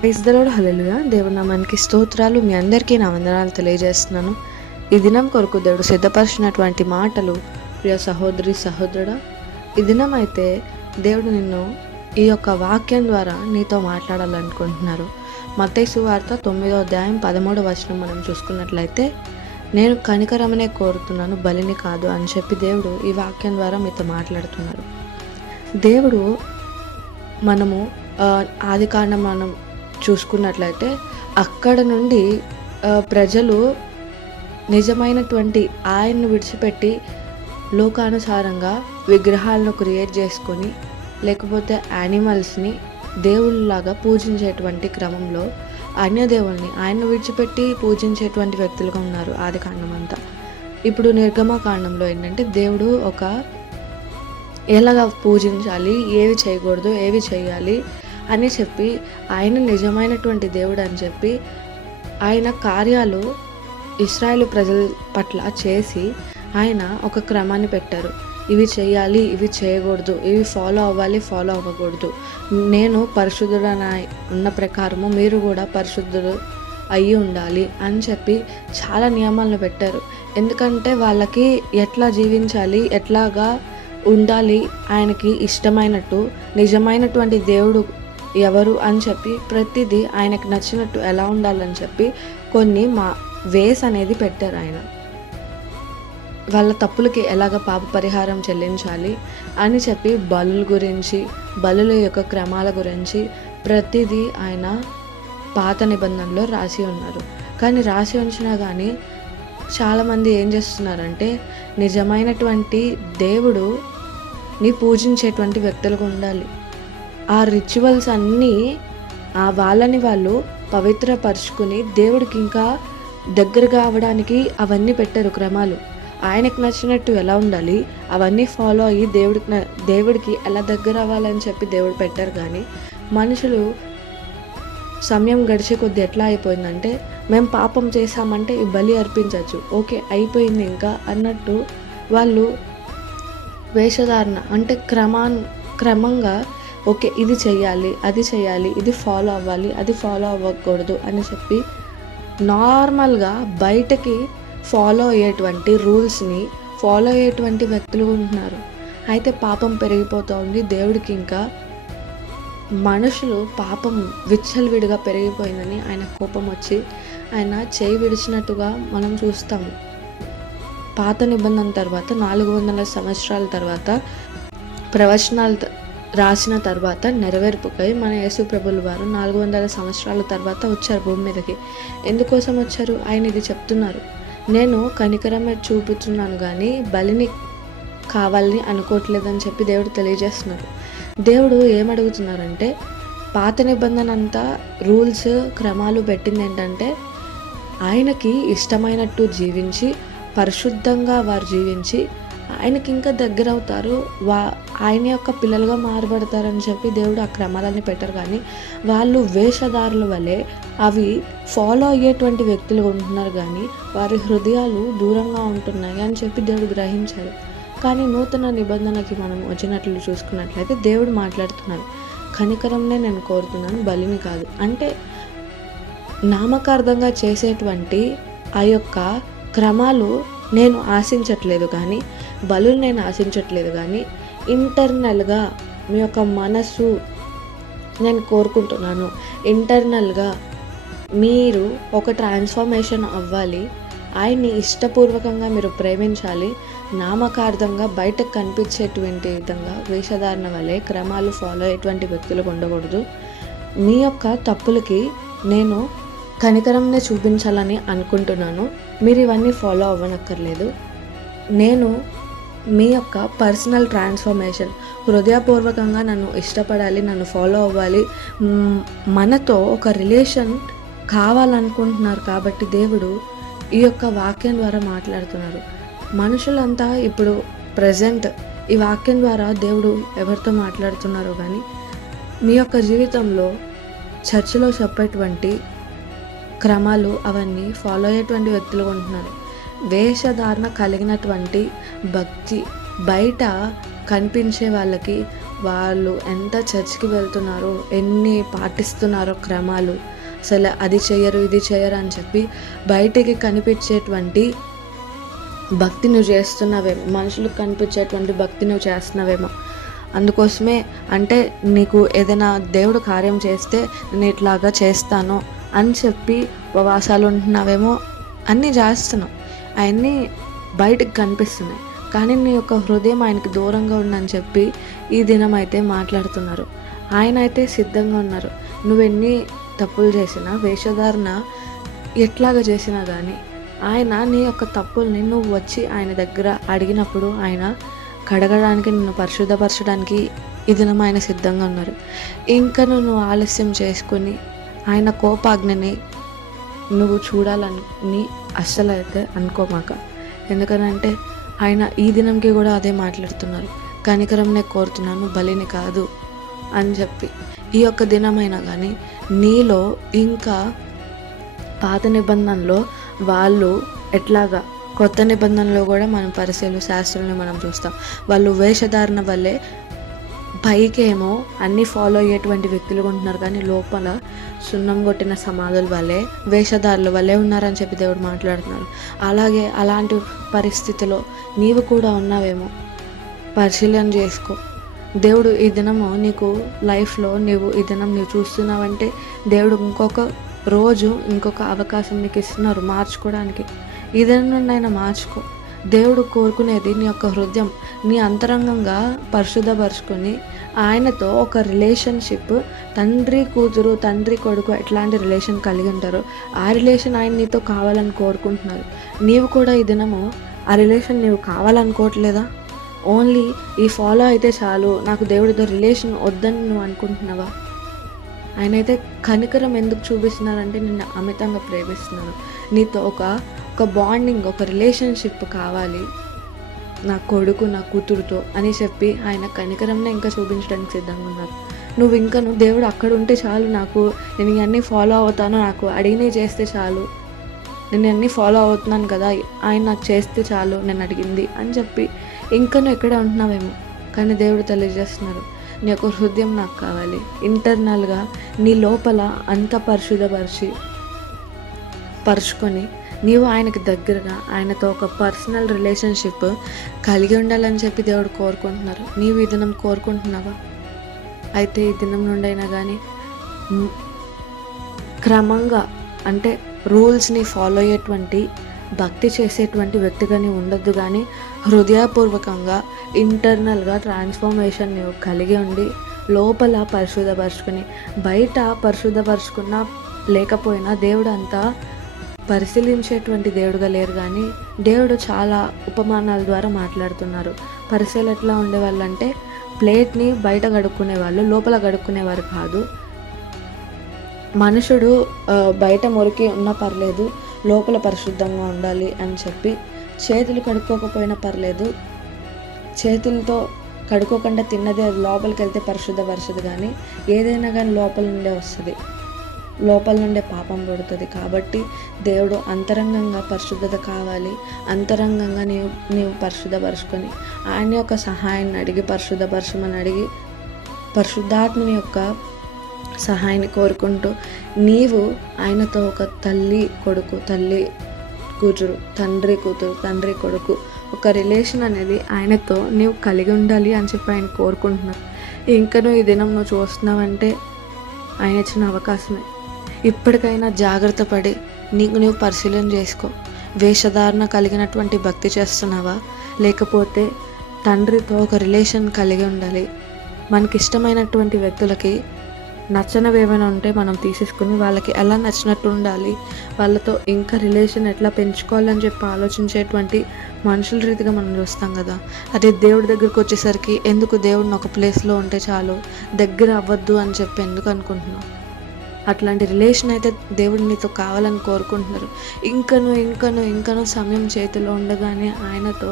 Praise the lord. హల్లెలూయా. దేవుని నామానికి స్తోత్రాలు. మీ అందరికీ నా వందనాలు తెలియజేస్తున్నాను. ఈ దినం కొరకు దేవుడు సిద్ధపరిచినటువంటి మాటలు, ప్రియ సహోదరి సహోదరుడా, ఈ దినం అయితే దేవుడు నిన్ను ఈ యొక్క వాక్యం ద్వారా నీతో మాట్లాడాలనుకుంటున్నారు. మత్తయి సువార్త 9వ అధ్యాయం 13వ వచనం మనం చూసుకున్నట్లయితే, నేను కనికరమనే కోరుతున్నాను, బలిని కాదు అని చెప్పి దేవుడు ఈ వాక్యం ద్వారా మీతో మాట్లాడుతున్నారు. దేవుడు మనము ఆదికాండం మనం చూసుకున్నట్లయితే అక్కడ నుండి ప్రజలు నిజమైనటువంటి ఆయన్ను విడిచిపెట్టి లోకానుసారంగా విగ్రహాలను క్రియేట్ చేసుకొని, లేకపోతే యానిమల్స్ని దేవుళ్ళలాగా పూజించేటువంటి క్రమంలో అన్య దేవుల్ని ఆయన్ను విడిచిపెట్టి పూజించేటువంటి వ్యక్తులుగా ఉన్నారు ఆదికాండం అంతా. ఇప్పుడు నిర్గమకాండంలో ఏంటంటే దేవుడు ఎలాగ పూజించాలి, ఏవి చేయకూడదు, ఏవి చేయాలి అని చెప్పి ఆయన నిజమైనటువంటి దేవుడు అని చెప్పి ఆయన కార్యాలు ఇశ్రాయేలు ప్రజల పట్ల చేసి ఆయన ఒక క్రమాన్ని పెట్టారు. ఇవి చేయాలి, ఇవి చేయకూడదు, ఇవి ఫాలో అవ్వాలి, ఫాలో అవ్వకూడదు, నేను పరిశుద్ధుడని ఉన్న ప్రకారము మీరు కూడా పరిశుద్ధుడు అయ్యి ఉండాలి అని చెప్పి చాలా నియమాలను పెట్టారు. ఎందుకంటే వాళ్ళకి ఎట్లా జీవించాలి, ఎట్లాగా ఉండాలి, ఆయనకి ఇష్టమైనట్టు నిజమైనటువంటి దేవుడు ఎవరు అని చెప్పి ప్రతిదీ ఆయనకు నచ్చినట్టు ఎలా ఉండాలని చెప్పి కొన్ని వేస్ అనేది పెట్టారు. ఆయన వాళ్ళ తప్పులకి ఎలాగ పాప పరిహారం చెల్లించాలి అని చెప్పి బలుల గురించి, బలుల యొక్క క్రమాల గురించి ప్రతిదీ ఆయన పాత నిబంధనలో రాసి ఉన్నారు. కానీ రాసి ఉంచినా కానీ చాలామంది ఏం చేస్తున్నారంటే నిజమైనటువంటి దేవుడు నీ పూజించేటువంటి వ్యక్తులుగా ఉండాలి, ఆ రిచువల్స్ అన్నీ వాళ్ళని వాళ్ళు పవిత్రపరుచుకుని దేవుడికి ఇంకా దగ్గరగా అవ్వడానికి అవన్నీ పెట్టారు క్రమాలు. ఆయనకు నచ్చినట్టు ఎలా ఉండాలి అవన్నీ ఫాలో అయ్యి దేవుడికి ఎలా దగ్గర అవ్వాలని చెప్పి దేవుడు పెట్టారు. కానీ మనుషులు సమయం గడిచే కొద్ది ఎట్లా అయిపోయిందంటే, మేము పాపం చేశామంటే ఈ బలి అర్పించవచ్చు, ఓకే అయిపోయింది ఇంకా అన్నట్టు వాళ్ళు వేషధారణ అంటే క్రమంగా ఓకే ఇది చెయ్యాలి, అది చెయ్యాలి, ఇది ఫాలో అవ్వాలి, అది ఫాలో అవ్వకూడదు అని చెప్పి నార్మల్గా బయటకి ఫాలో అయ్యేటువంటి రూల్స్ని ఫాలో అయ్యేటువంటి వ్యక్తులు ఉంటున్నారు. అయితే పాపం పెరిగిపోతూ ఉంది. దేవుడికి ఇంకా మనుషులు పాపం విచ్చలవిడిగా పెరిగిపోయిందని ఆయన కోపం వచ్చి ఆయన చేయి విడిచినట్టుగా మనం చూస్తాము. పాత నిబంధన తర్వాత 400 సంవత్సరాల తర్వాత ప్రవచనాలు రాసిన తర్వాత నెరవేర్పుకై మన యేసు ప్రభుల వారు 400 సంవత్సరాల తర్వాత వచ్చారు భూమి మీదకి. ఎందుకోసం వచ్చారు? ఆయన ఇది చెప్తున్నారు, నేను కనికరమే చూపుతున్నాను కానీ బలిని కావాలని అనుకోవట్లేదని చెప్పి దేవుడు తెలియజేస్తున్నారు. దేవుడు ఏమడుగుతున్నారంటే, పాత నిబంధన అంతా రూల్స్ క్రమాలు పెట్టింది ఏంటంటే ఆయనకి ఇష్టమైనట్టు జీవించి పరిశుద్ధంగా వారు జీవించి ఆయనకి ఇంకా దగ్గర అవుతారు, ఆయన యొక్క పిల్లలుగా మారబడతారని చెప్పి దేవుడు ఆ క్రమాలన్నీ పెట్టారు. కానీ వాళ్ళు వేషధారుల వలె అవి ఫాలో అయ్యేటువంటి వ్యక్తులు ఉంటున్నారు, కానీ వారి హృదయాలు దూరంగా ఉంటున్నాయి అని చెప్పి దేవుడు గ్రహించారు. కానీ నూతన నిబంధనకి మనం వచ్చినట్లు చూసుకున్నట్లయితే దేవుడు మాట్లాడుతున్నారు, కనికరంనే నేను కోరుతున్నాను, బలిని కాదు. అంటే నామకార్థంగా చేసేటువంటి ఆ యొక్క క్రమాలు నేను ఆశించట్లేదు, కానీ బలులు నేను ఆశించట్లేదు, కానీ ఇంటర్నల్గా మీ యొక్క మనసు నేను కోరుకుంటున్నాను. ఇంటర్నల్గా మీరు ఒక ట్రాన్స్ఫర్మేషన్ అవ్వాలి, ఆయన్ని ఇష్టపూర్వకంగా మీరు ప్రేమించాలి. నామకార్థంగా బయటకు కనిపించేటువంటి విధంగా వేషధారణ వల్లే క్రమాలు ఫాలో అయ్యేటువంటి వ్యక్తులకు ఉండకూడదు. మీ యొక్క తప్పులకి నేను కనికరంనే చూపించాలని అనుకుంటున్నాను, మీరు ఇవన్నీ ఫాలో అవ్వనక్కర్లేదు. నేను మీ యొక్క పర్సనల్ ట్రాన్స్ఫర్మేషన్, హృదయపూర్వకంగా నన్ను ఇష్టపడాలి, నన్ను ఫాలో అవ్వాలి, మనతో ఒక రిలేషన్ కావాలనుకుంటున్నారు. కాబట్టి దేవుడు ఈ యొక్క వాక్యం ద్వారా మాట్లాడుతున్నారు. మనుషులంతా ఇప్పుడు ప్రజెంట్ ఈ వాక్యం ద్వారా దేవుడు ఎవరితో మాట్లాడుతున్నారో కానీ మీ యొక్క జీవితంలో చర్చిలో చెప్పేటువంటి క్రమాలు అవన్నీ ఫాలో అయ్యేటువంటి వ్యక్తులు ఉంటున్నారు. వేషధారణ కలిగినటువంటి భక్తి బయట కనిపించే వాళ్ళకి వాళ్ళు ఎంత చర్చ్కి వెళ్తున్నారో, ఎన్ని పాటిస్తున్నారో క్రమాలు, అసలు అది చెయ్యరు ఇది చెయ్యరు అని చెప్పి బయటికి కనిపించేటువంటి భక్తి నువ్వు చేస్తున్నావేమో, మనుషులకు కనిపించేటువంటి భక్తి నువ్వు చేస్తున్నావేమో. అందుకోసమే అంటే నీకు ఏదైనా దేవుడు కార్యం చేస్తే నేను ఇట్లాగా చేస్తాను అని చెప్పి ఉపవాసాలు ఉంటున్నావేమో, అన్నీ చేస్తున్నావు, అవన్నీ బయటకు కనిపిస్తున్నాయి. కానీ నీ యొక్క హృదయం ఆయనకి దూరంగా ఉందని చెప్పి ఈ దినం అయితే మాట్లాడుతున్నారు. ఆయన అయితే సిద్ధంగా ఉన్నారు. నువ్వెన్ని తప్పులు చేసినా, వేషధారణ ఎట్లాగా చేసినా కానీ ఆయన నీ యొక్క తప్పుల్ని నువ్వు వచ్చి ఆయన దగ్గర అడిగినప్పుడు ఆయన కడగడానికి, నిన్ను పరిశుద్ధపరచడానికి ఈ దినం ఆయన సిద్ధంగా ఉన్నారు. ఇంకా నువ్వు ఆలస్యం చేసుకొని ఆయన కోపాగ్నిని నువ్వు చూడాలని అస్సలు అయితే అనుకోమాక. ఎందుకనంటే ఆయన ఈ దినంకి కూడా అదే మాట్లాడుతున్నారు, కనికరంనే కోరుతున్నాను బలిని కాదు అని చెప్పి. ఈ యొక్క దినమైనా కానీ నీలో ఇంకా పాత నిబంధనలో వాళ్ళు ఎట్లాగా, కొత్త నిబంధనలో కూడా మనం పరిశీలు శాస్త్రాలను మనం చూస్తాం. వాళ్ళు వేషధారణ వల్లే పైకేమో అన్నీ ఫాలో అయ్యేటువంటి వ్యక్తులుగా ఉంటున్నారు, కానీ లోపల సున్నం కొట్టిన సమాధుల వల్లే, వేషధారుల వల్లే ఉన్నారని చెప్పి దేవుడు మాట్లాడుతున్నారు. అలాగే అలాంటి పరిస్థితిలో నీవు కూడా ఉన్నావేమో, పరిశీలన చేసుకో. దేవుడు ఈ దినము నీకు లైఫ్లో నీవు ఈ దినం నీవు చూస్తున్నావంటే దేవుడు ఇంకొక రోజు, ఇంకొక అవకాశం నీకు ఇస్తున్నారు మార్చుకోవడానికి. ఈ దినం నుండి అయినా మార్చుకో. దేవుడు కోరుకునేది నీ యొక్క హృదయం, నీ అంతరంగంగా పరిశుద్ధపరుచుకొని ఆయనతో ఒక రిలేషన్షిప్, తండ్రి కూతురు, తండ్రి కొడుకు ఎట్లాంటి రిలేషన్ కలిగి ఉంటారో ఆ రిలేషన్ ఆయన నీతో కావాలని కోరుకుంటున్నారు. నీవు కూడా ఈ దినము ఆ రిలేషన్ నీవు కావాలనుకోవట్లేదా? ఓన్లీ ఈ ఫాలో అయితే చాలు, నాకు దేవుడితో రిలేషన్ వద్దని నువ్వు అనుకుంటున్నావా? ఆయన అయితే కనికరం ఎందుకు చూపిస్తున్నారంటే నిన్ను అమితంగా ప్రేమిస్తున్నారు. నీతో ఒక బాండింగ్, ఒక రిలేషన్షిప్ కావాలి నా కొడుకు నా కూతురుతో అని చెప్పి ఆయన కనికరంనే ఇంకా చూపించడానికి సిద్ధంగా ఉన్నారు. నువ్వు దేవుడు అక్కడ ఉంటే చాలు, నాకు నేను ఇవన్నీ ఫాలో అవుతాను, నాకు అడిగినవి చేస్తే చాలు, నేను అన్నీ ఫాలో అవుతున్నాను కదా, ఆయన నాకు చేస్తే చాలు నేను అడిగింది అని చెప్పి నువ్వు ఎక్కడ ఉంటున్నావేమో. కానీ దేవుడు తెలియజేస్తున్నారు, నీ యొక్క హృదయం నాకు కావాలి. ఇంటర్నల్గా నీ లోపల అంత పరుచుకొని నీవు ఆయనకి దగ్గరగా, ఆయనతో ఒక పర్సనల్ రిలేషన్షిప్ కలిగి ఉండాలని చెప్పి దేవుడు కోరుకుంటున్నారు. నీవు ఈ దినం కోరుకుంటున్నావా? అయితే ఈ దినం నుండైనా కానీ క్రమంగా, అంటే రూల్స్ని ఫాలో అయ్యేటువంటి, భక్తి చేసేటువంటి వ్యక్తిగా నీవు ఉండొద్దు, కానీ హృదయపూర్వకంగా ఇంటర్నల్గా ట్రాన్స్ఫర్మేషన్ నీవు కలిగి ఉండి లోపల పరిశుద్ధపరుచుకొని, బయట పరిశుద్ధపరుచుకున్నా లేకపోయినా దేవుడు అంతా పరిశీలించేటువంటి దేవుడుగా లేరు, కానీ దేవుడు చాలా ఉపమానాల ద్వారా మాట్లాడుతున్నారు. పరిశీలు ఎట్లా ఉండేవాళ్ళు అంటే ప్లేట్ని బయట కడుక్కునేవాళ్ళు, లోపల కడుక్కునేవారు కాదు. మనుషుడు బయట మురికి ఉన్నా పర్లేదు, లోపల పరిశుద్ధంగా ఉండాలి అని చెప్పి చేతులు కడుక్కోకపోయినా పర్లేదు, చేతులతో కడుక్కోకుండా తిన్నది అది లోపలికి వెళ్తే పరిశుద్ధపరచదు, కానీ ఏదైనా కానీ లోపల నుండే వస్తుంది, లోపల నుండే పాపం పడుతుంది. కాబట్టి దేవుడు అంతరంగంగా పరిశుద్ధత కావాలి. అంతరంగంగా నీవు పరిశుద్ధపరుచుకొని ఆయన యొక్క సహాయాన్ని అడిగి, పరిశుద్ధపరచమని అడిగి, పరిశుద్ధాత్మని యొక్క సహాయాన్ని కోరుకుంటూ నీవు ఆయనతో ఒక తల్లి కొడుకు, తల్లి కూతురు, తండ్రి కూతురు, తండ్రి కొడుకు ఒక రిలేషన్ అనేది ఆయనతో నీవు కలిగి ఉండాలి అని చెప్పి ఆయన కోరుకుంటున్నారు. నువ్వు ఈ దినం నువ్వు చూస్తున్నావంటే ఆయన ఇచ్చిన అవకాశమే. ఇప్పటికైనా జాగ్రత్త పడి నీవు పరిశీలన చేసుకో. వేషధారణ కలిగినటువంటి భక్తి చేస్తున్నావా, లేకపోతే తండ్రితో ఒక రిలేషన్ కలిగి ఉండాలి. మనకిష్టమైనటువంటి వ్యక్తులకి నచ్చనివి ఏమైనా ఉంటే మనం తీసేసుకుని వాళ్ళకి ఎలా నచ్చినట్టు ఉండాలి, వాళ్ళతో ఇంకా రిలేషన్ ఎట్లా పెంచుకోవాలని చెప్పి ఆలోచించేటువంటి మనుషుల రీతిగా మనం చూస్తాం కదా. అదే దేవుడి దగ్గరికి వచ్చేసరికి ఎందుకు దేవుడిని ఒక ప్లేస్లో ఉంటే చాలు, దగ్గర అవ్వద్దు అని చెప్పి ఎందుకు అనుకుంటున్నాం? అట్లాంటి రిలేషన్ అయితే దేవుడు నీతో కావాలని కోరుకుంటున్నారు. ఇంకనూ సమయం చేతిలో ఉండగానే ఆయనతో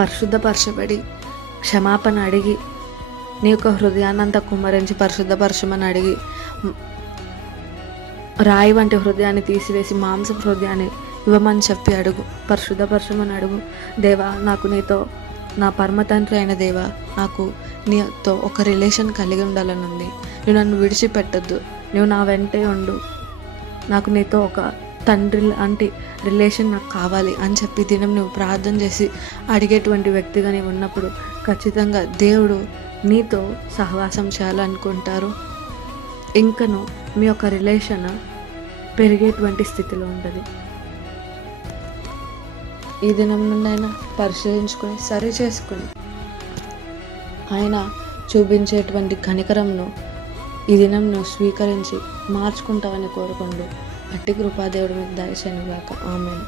పరిశుద్ధపరచబడి క్షమాపణ అడిగి, నీ యొక్క హృదయాన్నంతా కుమ్మరించి పరిశుద్ధపరచమని అడిగి, రాయి వంటి హృదయాన్ని తీసివేసి మాంసపు హృదయాన్ని ఇవ్వమని చెప్పి అడుగు, పరిశుద్ధపరచమని అడుగు. దేవా, నాకు నీతో నా పరమ తండ్రి అయిన దేవా, నాకు నీతో ఒక రిలేషన్ కలిగి ఉండాలని ఉంది. నువ్వు నన్ను విడిచిపెట్టద్దు, నువ్వు నా వెంటే ఉండు, నాకు నీతో ఒక తండ్రి లాంటి రిలేషన్ నాకు కావాలి అని చెప్పి దినం నువ్వు ప్రార్థన చేసి అడిగేటువంటి వ్యక్తిగా నీవు ఉన్నప్పుడు ఖచ్చితంగా దేవుడు నీతో సహవాసం చేయాలనుకుంటారు. ఇంకను మీ యొక్క రిలేషన్ పెరిగేటువంటి స్థితిలో ఉంటుంది. ఈ దినం నుండి ఆయన పరిశీలించుకొని సరి చేసుకొని ఆయన చూపించేటువంటి కనికరంను ఈ దినం నువ్వు స్వీకరించి మార్చుకుంటావని కోరుకోండి. అట్టి కృపాదేవుడు మీకు దయచేయను గాక. ఆమేన్.